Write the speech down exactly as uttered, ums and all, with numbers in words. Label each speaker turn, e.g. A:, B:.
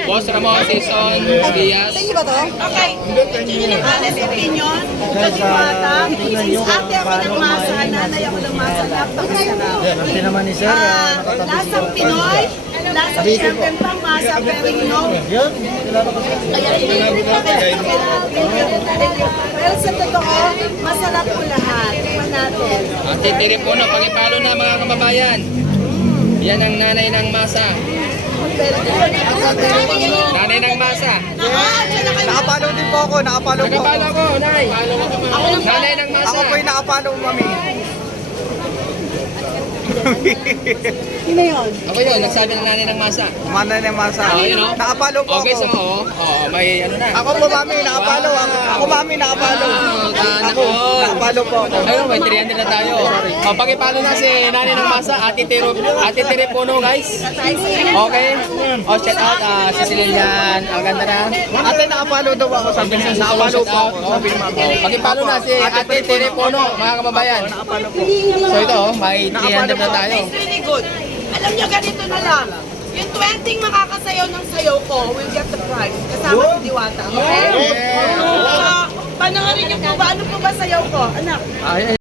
A: Boss Ramon Season Diaz.
B: Tingin ba to?
C: Okay, hindi ng honest opinion. Kadiwata, since ate ako ng masa, nanay ako ng masa, napakasarap.
D: Kasi naman ni Sir,
C: Ah, lasang Pinoy, lasang siyempre pang masa, pero you know,
D: yun, kilala ko siya.
C: kaya hindi ko pero sa totoo, masarap po lahat. Tingnan natin.
A: Ate Tere Puno, pakipalo na mga kababayan. Yan ang nanay ng masa. Nanay ng masa.
B: Nakapalo din po ako, nakapalo po ako.
A: Nakapalo ko, nay. Nanay ng masa.
B: Ako po yung nakapalo, mami.
C: Sino yun?
A: Ako yun, nagsabi ng nanay ng masa.
B: Mana na masa.
A: Oh, yun o.
B: Nakapalo po
A: Okay, so,
B: ako.
A: oo. Oo, may ano na.
B: Ako po, mami, nakapalo. Ako, ako mami, nakapalo.
A: Wow, gana
B: Ako,
A: ko.
B: nakapalo po ako.
A: Ayun, may three hundred na tayo. O, pakipalo na si nanay ng masa, Ate Tere, Ate Tere Puno, guys. Okay? O, shout out, ah, si Cililian. Ang ganda na.
B: Ate, nakapalo daw ako. Sabi niya, nakapalo po ako. Sabi ni mami.
A: O, pakipalo na si Ate Tere Puno, mga kababayan.
B: Nakapalo po.
A: So ito, oh, may three hundred na tayo.
C: It's really good. Alam nyo, ganito na lang. Yung twenty makakasayaw ng sayaw ko will get the prize. Kasama si Diwata. Okay? So, panoorin nyo po ba? Ano po ba sayaw ko? Anak?
D: Ay,